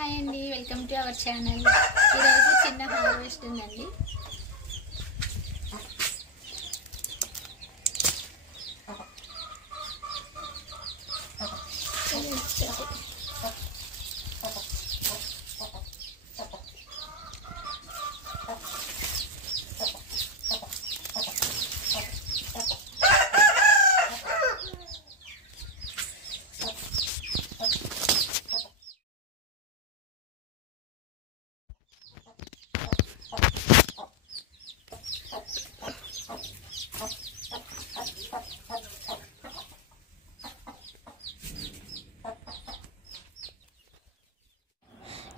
Hi అండి, welcome to our channel. ఈరోజు చిన్న హార్వెస్ట్ ఉందండి.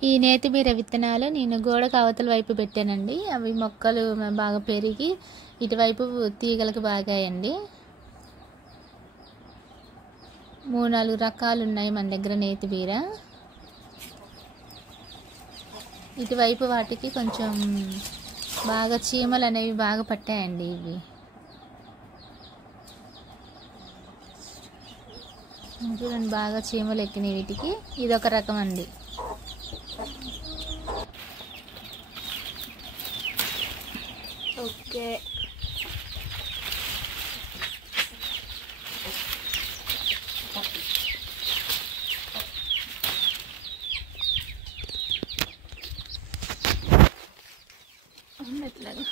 ఈ నేతి బీర విత్తనాలు నేను గోడకు అవతల వైపు పెట్టానండి. అవి మొక్కలు బాగా పెరిగి ఇటువైపు తీగలకు బాగాయండి. 3-4 రకాలు ఉన్నాయి మన దగ్గర నేతి బీర. ఇటువైపు వాటికి కొంచెం బాగా చీమలు అనేవి బాగా పట్టాయండి. ఇవి చూడండి, బాగా చీమలు ఎక్కినాయి వీటికి. ఇదొక రకం అండి. ఓకే, ఎట్లాగా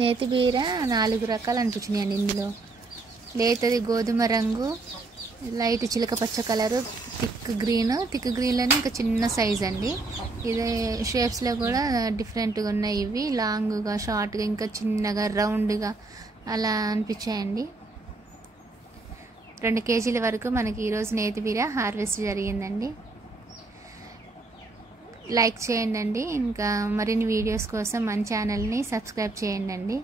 నేతి బీర 4 రకాలు అనిపించినాయండి. ఇందులో లేతది గోధుమ రంగు, లైట్ చిలక పచ్చ కలరు, థిక్ గ్రీన్లోనే ఇంకా చిన్న సైజ్ అండి. ఇది షేప్స్లో కూడా డిఫరెంట్గా ఉన్నాయి. ఇవి లాంగ్గా, షార్ట్గా, ఇంకా చిన్నగా, రౌండ్గా అలా అనిపించాయండి. 2 కేజీల వరకు మనకి ఈరోజు నేతి బీర హార్వెస్ట్ జరిగిందండి. లైక్ చేయండి. ఇంకా మరిన్ని వీడియోస్ కోసం మన ఛానల్ని సబ్స్క్రైబ్ చేయండి.